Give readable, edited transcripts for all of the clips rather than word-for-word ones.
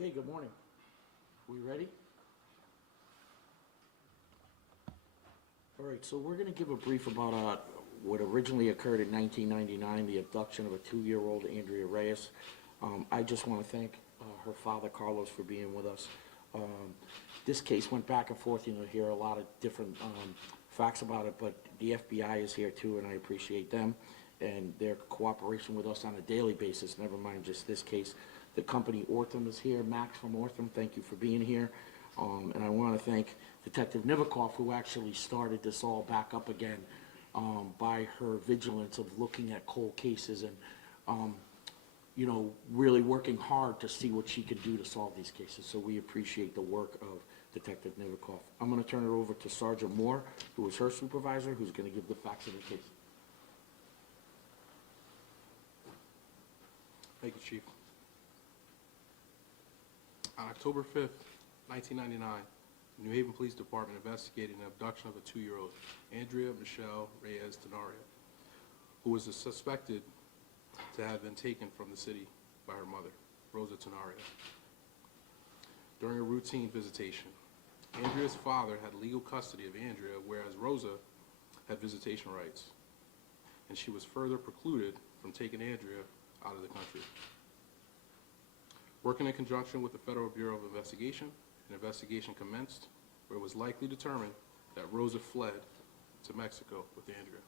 Okay, good morning. We ready? All right, so we're going to give a brief about what originally occurred in 1999, the abduction of a 2-year-old Andrea Reyes. I just want to thank her father, Carlos, for being with us. This case went back and forth. You know, hear a lot of different facts about it, but the FBI is here too, and I appreciate them and their cooperation with us on a daily basis, never mind just this case. The company Ortham is here. Max from Ortham, thank you for being here. And I want to thank Detective Nivikov, who actually started this all back up again by her vigilance of looking at cold cases and, you know, really working hard to see what she could do to solve these cases. So we appreciate the work of Detective Nivikov. I'm going to turn it over to Sergeant Moore, who is her supervisor, who's going to give the facts of the case. Thank you, Chief. On October 5th, 1999, the New Haven Police Department investigated an abduction of a 2-year-old, Andrea Michelle Reyes Tenorio, who was suspected to have been taken from the city by her mother, Rosa Tenorio. During a routine visitation, Andrea's father had legal custody of Andrea, whereas Rosa had visitation rights, and she was further precluded from taking Andrea out of the country. Working in conjunction with the Federal Bureau of Investigation, an investigation commenced where it was likely determined that Rosa fled to Mexico with Andrea.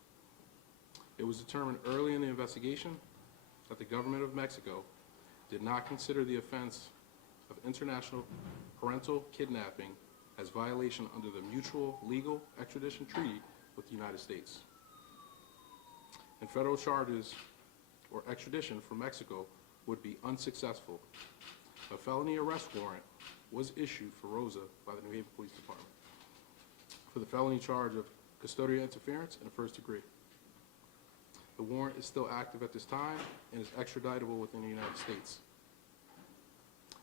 It was determined early in the investigation that the government of Mexico did not consider the offense of international parental kidnapping as violation under the Mutual Legal Extradition Treaty with the United States. And federal charges or extradition from Mexico would be unsuccessful. A felony arrest warrant was issued for Rosa by the New Haven Police Department for the felony charge of custodial interference in the first degree. The warrant is still active at this time and is extraditable within the United States.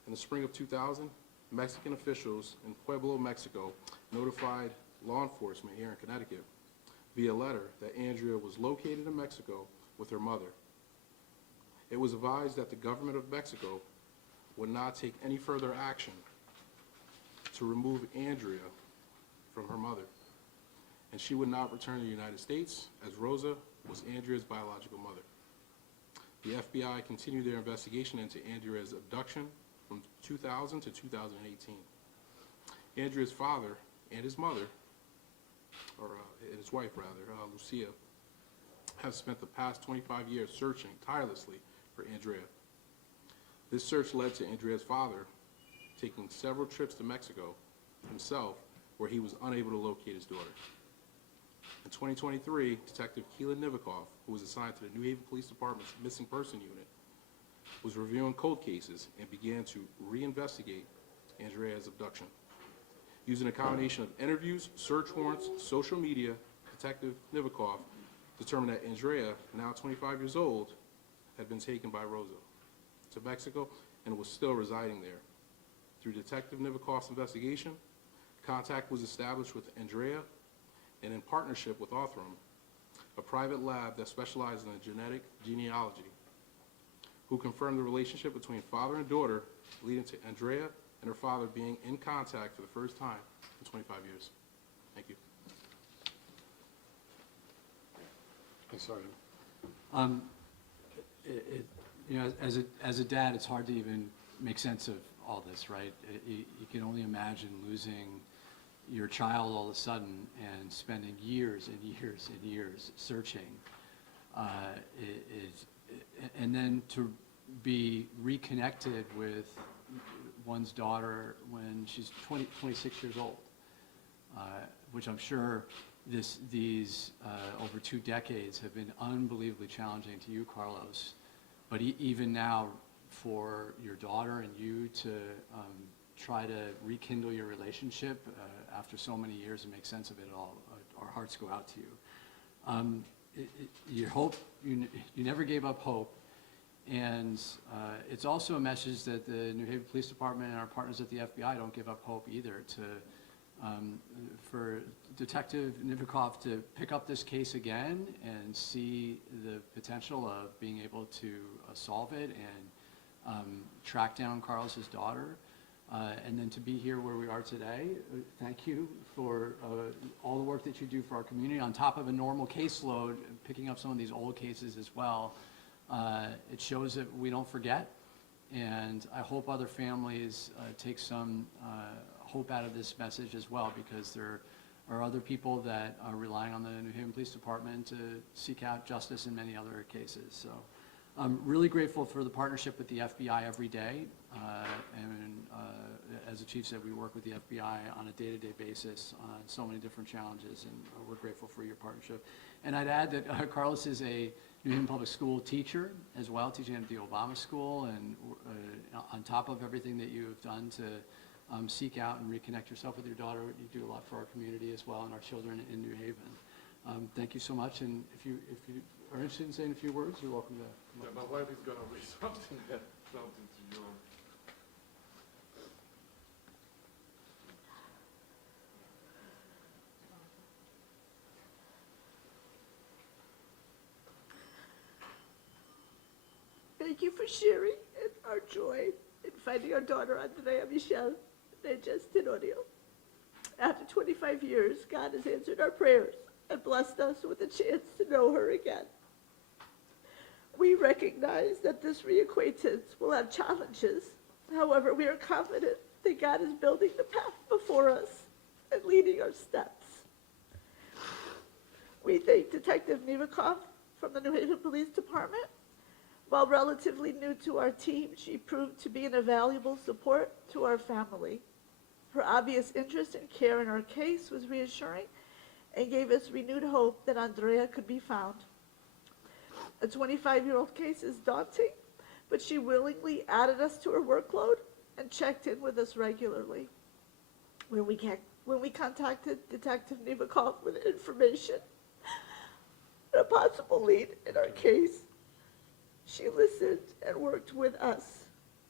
In the spring of 2000, Mexican officials in Pueblo, Mexico, notified law enforcement here in Connecticut via letter that Andrea was located in Mexico with her mother. It was advised that the government of Mexico would not take any further action to remove Andrea from her mother, and she would not return to the United States, as Rosa was Andrea's biological mother. The FBI continued their investigation into Andrea's abduction from 2000 to 2018. Andrea's father and his mother, or his wife rather, Lucia, have spent the past 25 years searching tirelessly for Andrea. This search led to Andrea's father taking several trips to Mexico himself, where he was unable to locate his daughter. In 2023, Detective Keelan Nivikov, who was assigned to the New Haven Police Department's Missing Person Unit, was reviewing cold cases and began to reinvestigate Andrea's abduction. Using a combination of interviews, search warrants, social media, Detective Nivikov determined that Andrea, now 25 years old, had been taken by Rosa to Mexico and was still residing there. Through Detective Nivikov's investigation, contact was established with Andrea, and in partnership with Ortham, a private lab that specializes in genetic genealogy, who confirmed the relationship between father and daughter, leading to Andrea and her father being in contact for the first time in 25 years. Thank you. Thanks, Sergeant. You know, as a dad, it's hard to even make sense of all this, right? You can only imagine losing your child all of a sudden and spending years and years and years searching, and then to be reconnected with one's daughter when she's 26 years old, which I'm sure these over 2 decades have been unbelievably challenging to you, Carlos. But even now, for your daughter and you to try to rekindle your relationship after so many years and make sense of it all, our hearts go out to you. You never gave up hope, and it's also a message that the New Haven Police Department and our partners at the FBI don't give up hope either. For Detective Nivikov to pick up this case again and see the potential of being able to solve it and track down Carlos's daughter, and then to be here where we are today. Thank you for all the work that you do for our community on top of a normal caseload, picking up some of these old cases as well. It shows that we don't forget, and I hope other families take some hope out of this message as well, because there are other people that are relying on the New Haven Police Department to seek out justice in many other cases. So I'm really grateful for the partnership with the FBI every day, and as the chief said, we work with the FBI on a day-to-day basis on so many different challenges, and we're grateful for your partnership. And I'd add that Carlos is a New Haven Public School teacher as well, teaching at the Obama School, and on top of everything that you have done to seek out and reconnect yourself with your daughter, you do a lot for our community as well and our children in New Haven. Thank you so much, and if you are interested in saying a few words, you're welcome to come up. Yeah, my wife is gonna read something to you. Thank you for sharing in our joy in finding our daughter, Andrea Michelle Neges Tenorio. After 25 years, God has answered our prayers and blessed us with a chance to know her again. We recognize that this reacquaintance will have challenges. However, we are confident that God is building the path before us and leading our steps. We thank Detective Nivikov from the New Haven Police Department. While relatively new to our team, she proved to be an invaluable support to our family. Her obvious interest and care in our case was reassuring and gave us renewed hope that Andrea could be found. A 25-year-old case is daunting, but she willingly added us to her workload and checked in with us regularly. When we contacted Detective Nivikov with information and a possible lead in our case, she listened and worked with us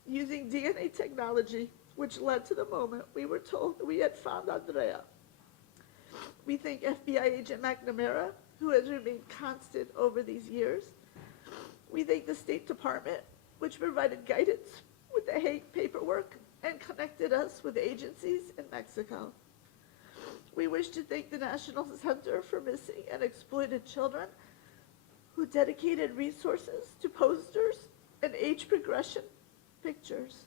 using DNA technology, which led to the moment we were told that we had found Andrea. We thank FBI agent McNamara, who has remained constant over these years. We thank the State Department, which provided guidance with the Hague paperwork and connected us with agencies in Mexico. We wish to thank the National Center for Missing and Exploited Children, who dedicated resources to posters and age progression pictures.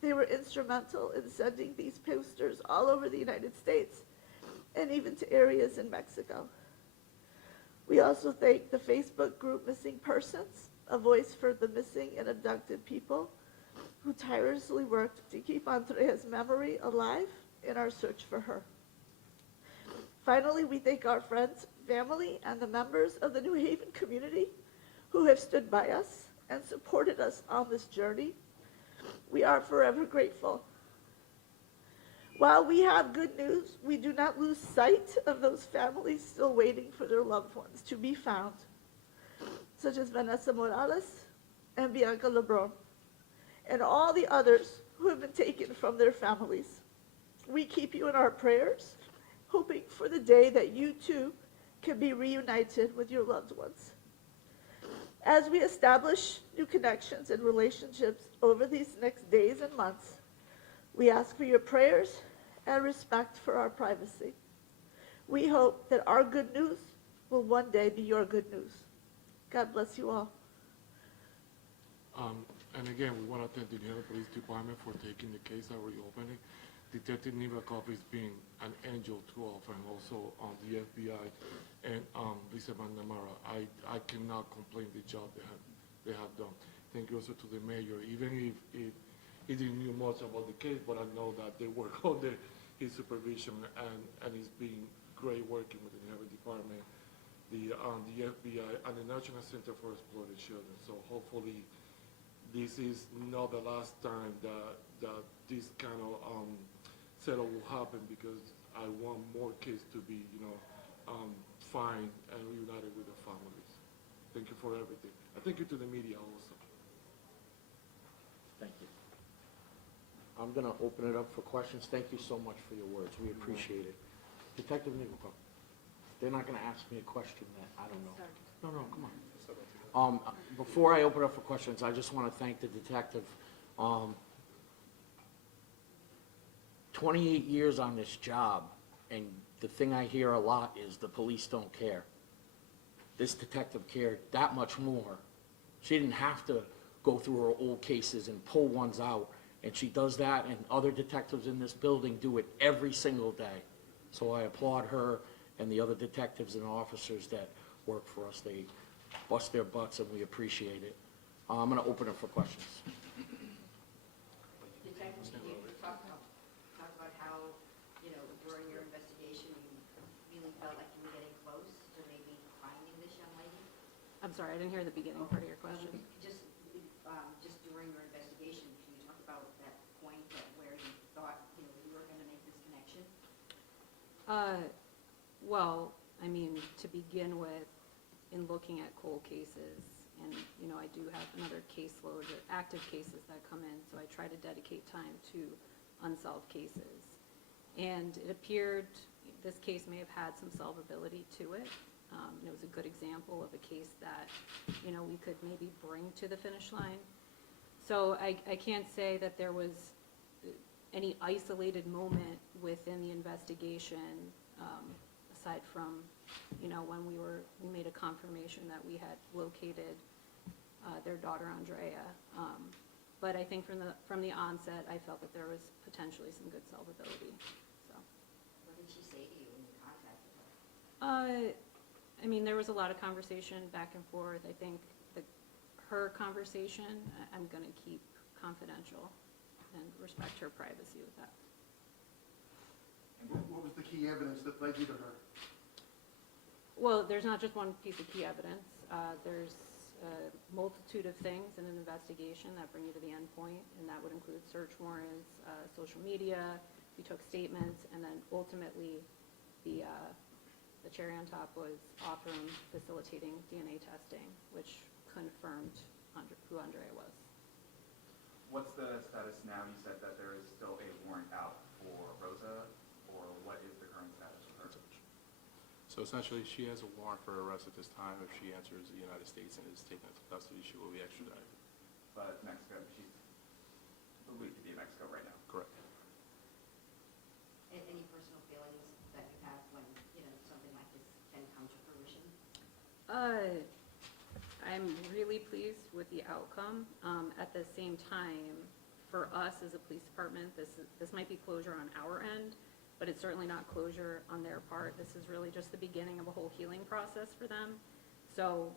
They were instrumental in sending these posters all over the United States and even to areas in Mexico. We also thank the Facebook group Missing Persons, a voice for the missing and abducted people, who tirelessly worked to keep Andrea's memory alive in our search for her. Finally, we thank our friends, family, and the members of the New Haven community who have stood by us and supported us on this journey. We are forever grateful. While we have good news, we do not lose sight of those families still waiting for their loved ones to be found, such as Vanessa Morales and Bianca Lebron, and all the others who have been taken from their families. We keep you in our prayers, hoping for the day that you too can be reunited with your loved ones. As we establish new connections and relationships over these next days and months, we ask for your prayers and respect for our privacy. We hope that our good news will one day be your good news. God bless you all. And again, we want to thank the New Haven Police Department for taking the case and reopening. Detective Nivikov has been an angel to all, and also the FBI and Lisa McNamara. I cannot complain the job they have done. Thank you also to the mayor, even if he didn't know much about the case, but I know that they work under his supervision, and it's been great working with the New Haven Department, the FBI, and the National Center for Exploited Children. So hopefully this is not the last time that this kind of setup will happen, because I want more kids to be, fine and reunited with their families. Thank you for everything. I thank you to the media also. Thank you. I'm going to open it up for questions. Thank you so much for your words. We appreciate it. Detective Nivikov, they're not going to ask me a question that I don't know. No, come on. Before I open up for questions, I just want to thank the detective Um, 28 years on this job, and the thing I hear a lot is the police don't care. This detective cared that much more. She didn't have to go through her old cases and pull ones out, and she does that, and other detectives in this building do it every single day. So I applaud her and the other detectives and officers that work for us. They bust their butts, and we appreciate it. I'm gonna open it for questions. Detective, can you talk about how, during your investigation, you really felt like you were getting close to maybe finding this young lady? I'm sorry, I didn't hear the beginning part of your question. Just during your investigation, can you talk about that point where you thought, you were going to make this connection? Well, I mean, to begin with, in looking at cold cases, and, I do have another caseload of active cases that come in, so I try to dedicate time to unsolved cases. And it appeared this case may have had some solvability to it. And it was a good example of a case that, we could maybe bring to the finish line. So I can't say that there was any isolated moment within the investigation, aside from, when we made a confirmation that we had located their daughter Andrea. But I think from the onset, I felt that there was potentially some good solvability, so. What did she say to you when you contacted her? I mean, there was a lot of conversation back and forth. I think her conversation, I'm going to keep confidential and respect her privacy with that. And what was the key evidence that led you to her? Well, there's not just one piece of key evidence. There's a multitude of things in an investigation that bring you to the end point, and that would include search warrants, social media, we took statements, and then ultimately the cherry on top was Othram facilitating DNA testing, which confirmed who Andrea was. What's the status now? You said that there is still a warrant out for Rosa, or what is the current status of her? So essentially, she has a warrant for arrest at this time. If she enters the United States and is taken into custody, she will be extradited. But Mexico, she's believed to be in Mexico right now. Correct. Any personal feelings that you have when, something like this can come to fruition? I'm really pleased with the outcome. At the same time, for us as a police department, this might be closure on our end, but it's certainly not closure on their part. This is really just the beginning of a whole healing process for them. So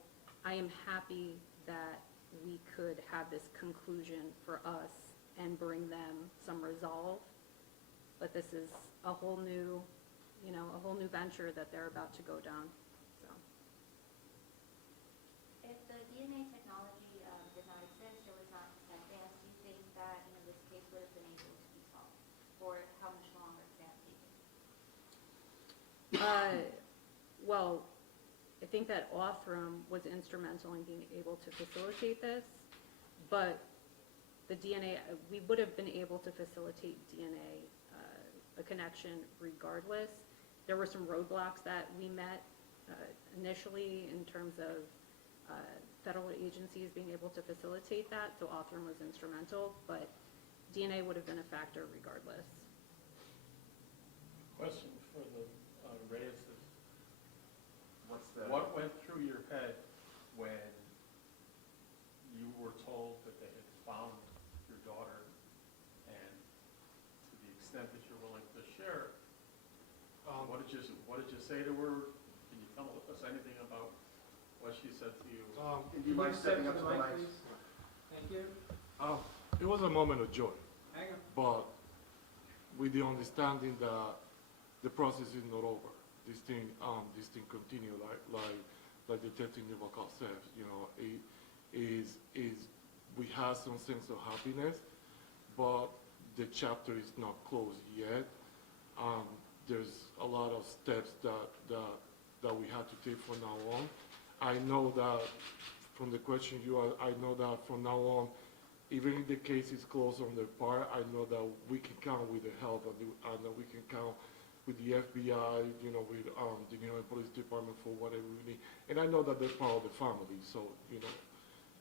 I am happy that we could have this conclusion for us and bring them some resolve. But this is a whole new, a whole new venture that they're about to go down, so. If the DNA technology did not exist or was not advanced, do you think that this case would have been able to be solved? Or how much longer could that have taken? Well, I think that Othram was instrumental in being able to facilitate this, but the DNA, we would have been able to facilitate DNA, a connection regardless. There were some roadblocks that we met initially in terms of federal agencies being able to facilitate that, so Othram was instrumental, but DNA would have been a factor regardless. Question for the Reyes. What's the... What went through your head when you were told that they had found your daughter, and to the extent that you're willing to share, what did you say to her? Can you tell us anything about what she said to you? And do you mind stepping up to the mic? Thank you. It was a moment of joy, Hang on. but with the understanding that the process is not over. This thing continue like Detective Nivakov says. We have some sense of happiness, but the chapter is not closed yet. There's a lot of steps that we have to take from now on. I know that from the question I know that from now on, even if the case is closed on their part, I know that we can count with the help, and that we can count with the FBI, with the New York Police Department for whatever we need. And I know that they're part of the family, so,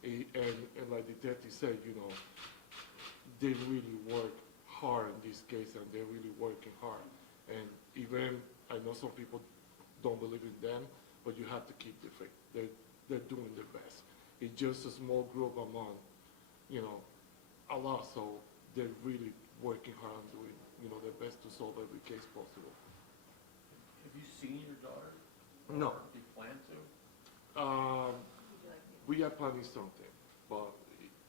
and like the detective said, they really work hard in this case, and they're really working hard. And even, I know some people don't believe in them, but you have to keep the faith. They're doing their best. It's just a small group among, a lot, so they're really working hard on doing, their best to solve every case possible. Have you seen your daughter? No. Or do you plan to? We are planning something, but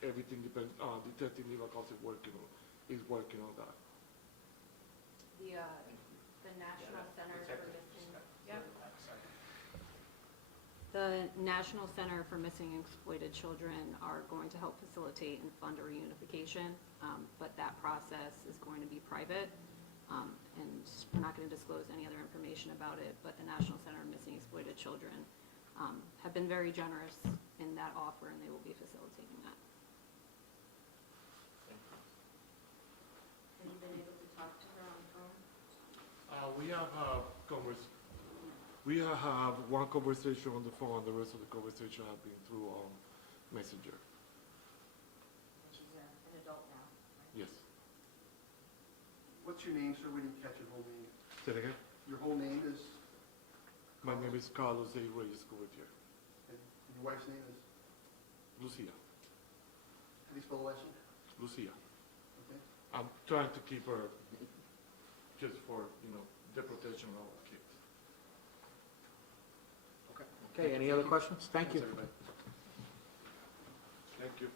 everything depends, Detective Nivakos is working on that. The National Center for Missing, the National Center for Missing and Exploited Children are going to help facilitate and fund a reunification, but that process is going to be private, and we're not going to disclose any other information about it, but the National Center for Missing and Exploited Children have been very generous in that offer, and they will be facilitating that. Have you been able to talk to her on the phone? We have one conversation on the phone, and the rest of the conversation have been through Messenger. And she's an adult now, right? Yes. What's your name, sir? We didn't catch your whole name. Say it again? Your whole name is, My name is Carlos A. Reyes Courtier. and your wife's name is, Lucia. how do you spell the last name? Lucia. Okay. I'm trying to keep her just for, the protection of our kids. Okay, any other questions? Thank you. Thanks, everybody. Thank you.